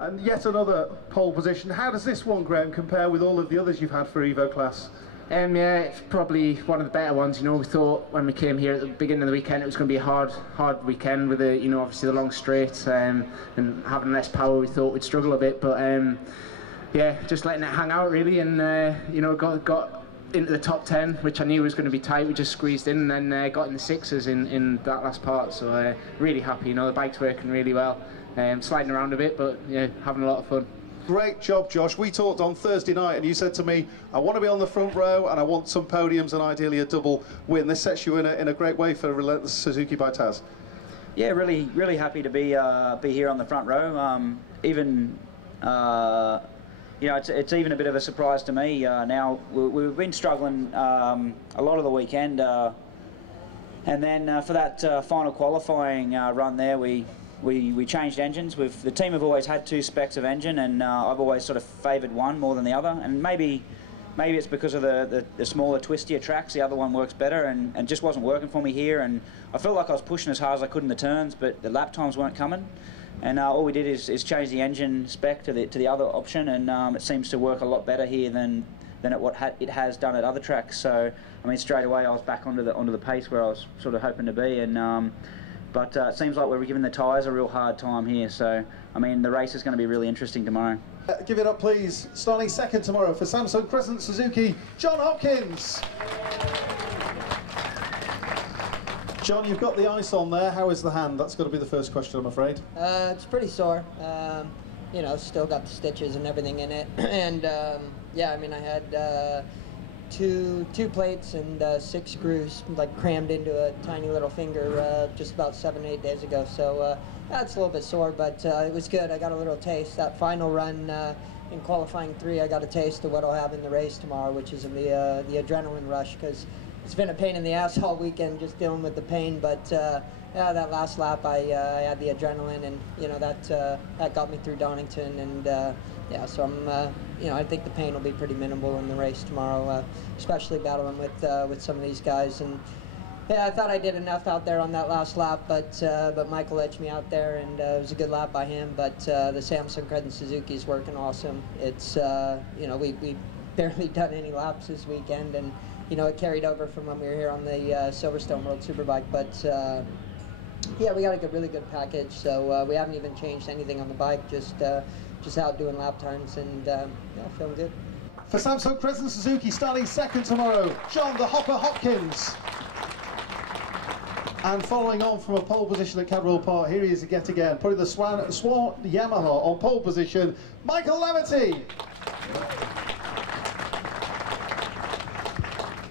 And yet another pole position. How does this one, Graham, compare with all of the others you've had for Evo class? Yeah, it's probably one of the better ones. You know, we thought when we came here at the beginning of the weekend it was going to be a hard weekend with the, you know, obviously the long straights and having less power. We thought we'd struggle a bit, but yeah, just letting it hang out really, and you know, got into the top 10, which I knew was going to be tight. We just squeezed in, and then got in the sixes in that last part. So really happy. You know, the bike's working really well. Sliding around a bit, but yeah, having a lot of fun. Great job, Josh. We talked on Thursday night and you said to me, I want to be on the front row and I want some podiums and ideally a double win. This sets you in a great way for Relentless Suzuki by Taz. Yeah, really happy to be here on the front row. Even you know, it's even a bit of a surprise to me. Now we've been struggling a lot of the weekend, and then for that final qualifying run there, we changed engines. The team have always had two specs of engine, and I've always sort of favoured one more than the other. And maybe it's because of the smaller, twistier tracks. The other one works better, and just wasn't working for me here. And I felt like I was pushing as hard as I could in the turns, but the lap times weren't coming. And all we did is change the engine spec to the other option, and it seems to work a lot better here than it has done at other tracks. So I mean, straight away I was back onto the pace where I was sort of hoping to be, and. But it seems like we're giving the tyres a real hard time here, so I mean the race is going to be really interesting tomorrow. Give it up please, starting second tomorrow for Samsung Crescent Suzuki, John Hopkins. John, you've got the ice on there, how is the hand? That's got to be the first question, I'm afraid. It's pretty sore, you know, still got the stitches and everything in it, and yeah, I mean I had two plates and 6 screws like crammed into a tiny little finger just about 7 or 8 days ago, so that's a little bit sore, but it was good. I got a little taste. That final run in qualifying 3, I got a taste of what I'll have in the race tomorrow, which is the adrenaline rush, because it's been a pain in the ass all weekend just dealing with the pain, but yeah, that last lap I had the adrenaline, and you know that got me through Donington, and yeah, so I'm you know, I think the pain will be pretty minimal in the race tomorrow, especially battling with some of these guys. And yeah, I thought I did enough out there on that last lap, but Michael edged me out there, and it was a good lap by him. But the Samsung Crescent Suzuki is working awesome. It's you know, we barely done any laps this weekend, and you know, it carried over from when we were here on the Silverstone World Superbike. But yeah, we got a really good package, so we haven't even changed anything on the bike, just out doing lap times, and yeah, feeling good. For Samsung Crescent Suzuki, starting second tomorrow, John the Hopper Hopkins. And following on from a pole position at Cadwell Park, here he is yet again, putting the Swan Yamaha on pole position, Michael Laverty.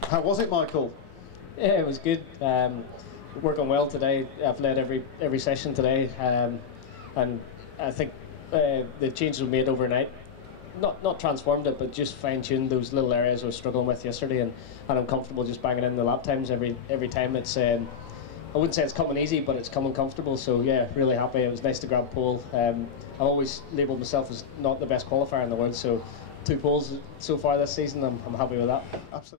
How was it, Michael? Yeah, it was good. Working well today. I've led every session today, and I think the changes we made overnight, not transformed it, but just fine-tuned those little areas I was struggling with yesterday, and I'm comfortable just banging in the lap times every time. It's I wouldn't say it's coming easy, but it's coming comfortable. So yeah, really happy. It was nice to grab pole. I've always labelled myself as not the best qualifier in the world, so 2 poles so far this season. I'm happy with that. Absolutely.